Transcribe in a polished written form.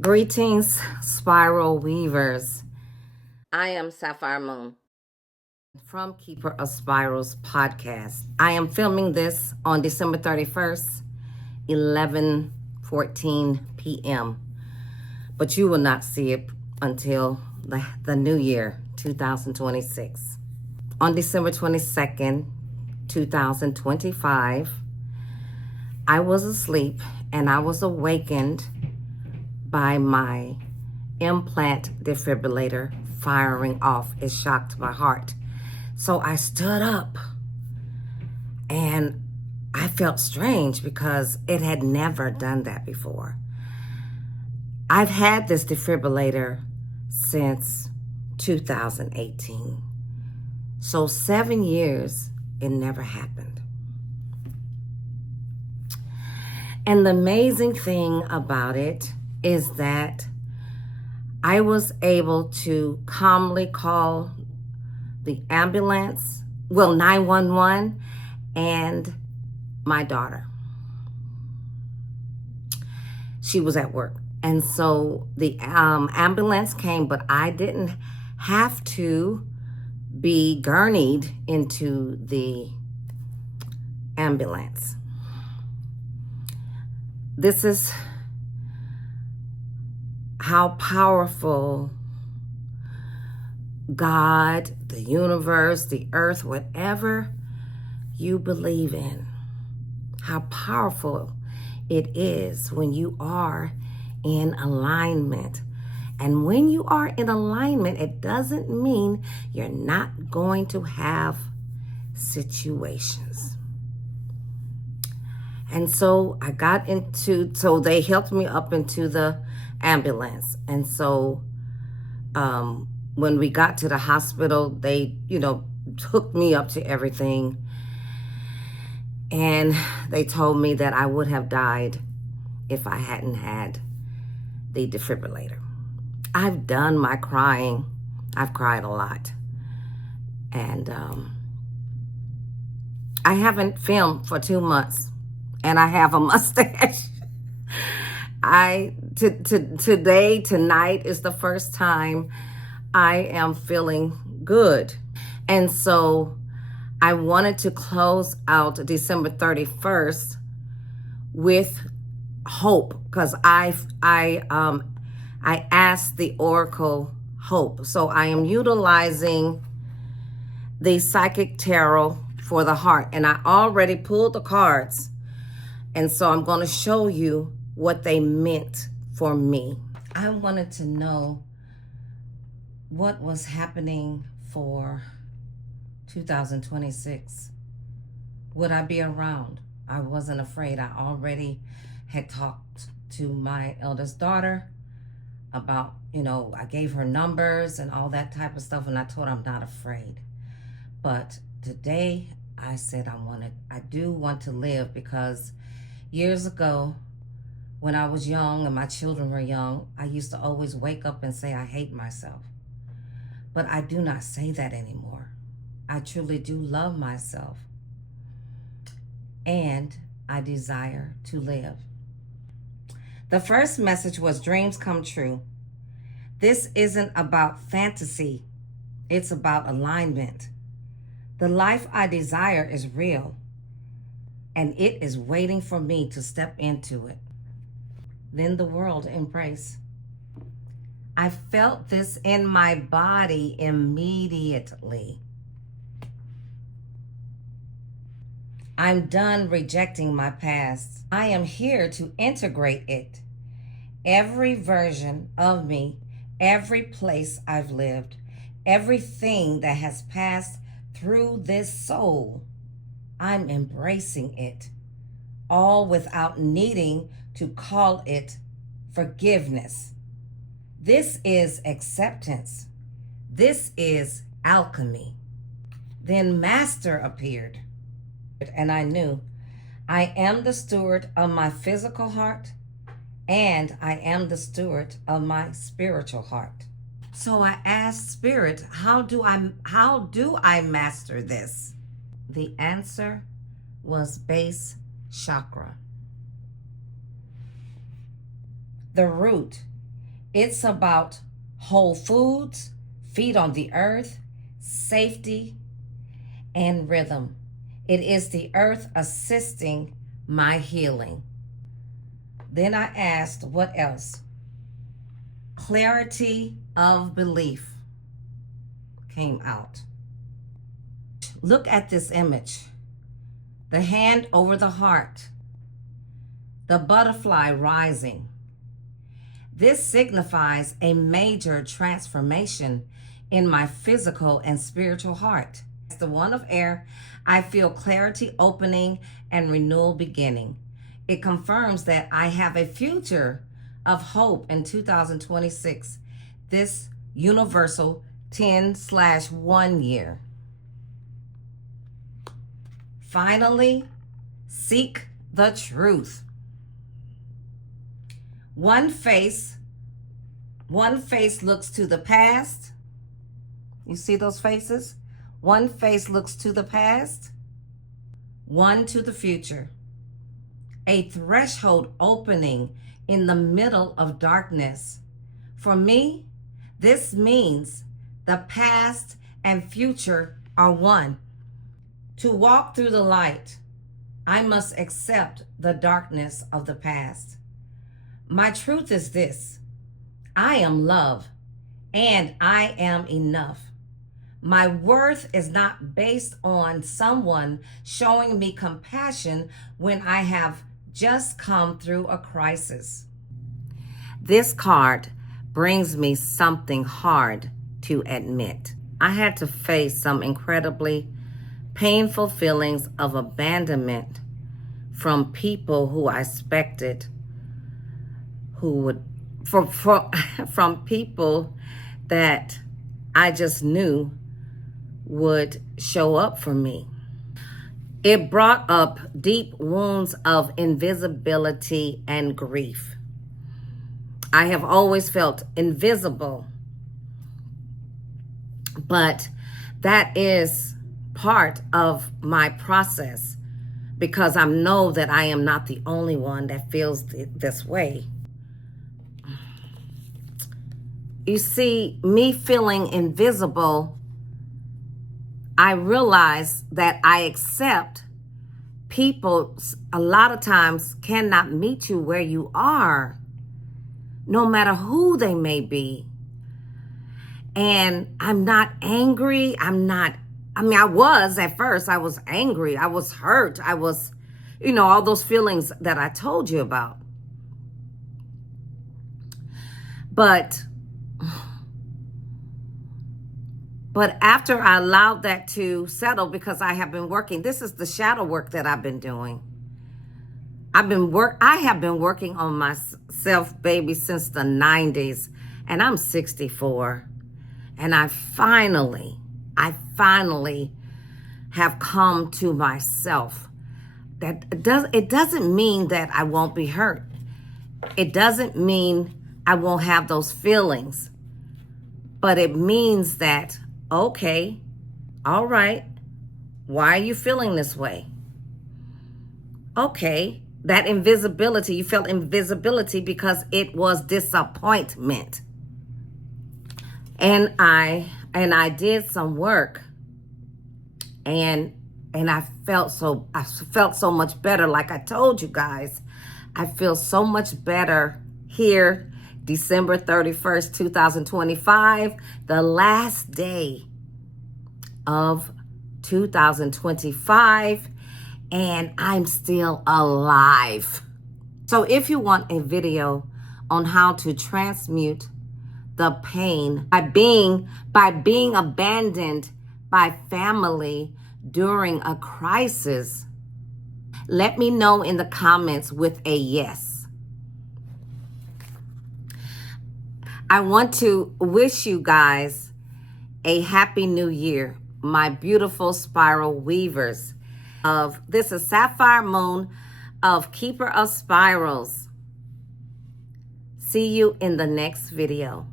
Greetings, spiral weavers. I am SapphyreMoon from Keeper of Spirals podcast. I am filming this on December 31st, 11:14 p.m. But you will not see it until the new year, 2026. On December 22nd, 2025, I was asleep and I was awakened by my implant defibrillator firing off. It shocked my heart. So I stood up and I felt strange because it had never done that before. I've had this defibrillator since 2018. So 7 years, it never happened. And the amazing thing about it is that I was able to calmly call the ambulance, 911, and my daughter. She was at work. And so the ambulance came, but I didn't have to be gurneyed into the ambulance. This is how powerful God, the universe, the earth, whatever you believe in, how powerful it is when you are in alignment. And when you are in alignment, it doesn't mean you're not going to have situations. And so so they helped me up into the ambulance. And so when we got to the hospital, they, hooked me up to everything. And they told me that I would have died if I hadn't had the defibrillator. I've done my crying. I've cried a lot. And I haven't filmed for 2 months. And I have a mustache. Tonight is the first time I am feeling good. And so I wanted to close out December 31st with hope, because I asked the Oracle hope. So I am utilizing the Psychic Tarot for the heart. And I already pulled the cards. And so I'm going to show you what they meant for me. I wanted to know what was happening for 2026. Would I be around? I wasn't afraid. I already had talked to my eldest daughter about, I gave her numbers and all that type of stuff. And I told her I'm not afraid. But today I said I do want to live, because years ago, when I was young and my children were young, I used to always wake up and say, I hate myself. But I do not say that anymore. I truly do love myself. And I desire to live. The first message was dreams come true. This isn't about fantasy. It's about alignment. The life I desire is real. And it is waiting for me to step into it. Then the world embrace. I felt this in my body immediately. I'm done rejecting my past. I am here to integrate it. Every version of me, every place I've lived, everything that has passed through this soul, I'm embracing it, all without needing to call it forgiveness. This is acceptance. This is alchemy. Then Master appeared, and I knew I am the steward of my physical heart, and I am the steward of my spiritual heart. So I asked Spirit, how do I master this? The answer was base chakra. The root It's about whole foods, feet on the earth, safety, and rhythm. It is the earth assisting my healing. Then I asked, what else? Clarity of belief came out. Look at this image. The hand over the heart. The butterfly rising. This signifies a major transformation in my physical and spiritual heart. As the one of air, I feel clarity opening and renewal beginning. It confirms that I have a future of hope in 2026, this universal 10/1 year. Finally, seek the truth. One face looks to the past. You see those faces? One face looks to the past, one to the future. A threshold opening in the middle of darkness. For me, this means the past and future are one. To walk through the light, I must accept the darkness of the past. My truth is this: I am love and I am enough. My worth is not based on someone showing me compassion when I have just come through a crisis. This card brings me something hard to admit. I had to face some incredibly painful feelings of abandonment from people who I expected from people that I just knew would show up for me. It brought up deep wounds of invisibility and grief. I have always felt invisible, but that is part of my process because I know that I am not the only one that feels this way. You see, me feeling invisible, I realize that I accept people a lot of times cannot meet you where you are, no matter who they may be. And I'm not angry. I was at first. I was angry. I was hurt. I was, all those feelings that I told you about. But after I allowed that to settle, because I have been working, this is the shadow work that I've been doing. I have been working on myself, baby, since the 90s, and I'm 64. And I finally have come to myself. It doesn't mean that I won't be hurt. It doesn't mean I won't have those feelings. But it means that, okay, all right, why are you feeling this way? Okay, that invisibility, you felt invisibility because it was disappointment. And I did some work, and I felt so much better. Like I told you guys, I feel so much better here, December 31st, 2025, the last day of 2025, and I'm still alive. So if you want a video on how to transmute the pain by being abandoned by family during a crisis, let me know in the comments with a yes. I want to wish you guys a happy new year, my beautiful spiral weavers. This is SapphyreMoon of Keeper of Spirals. See you in the next video.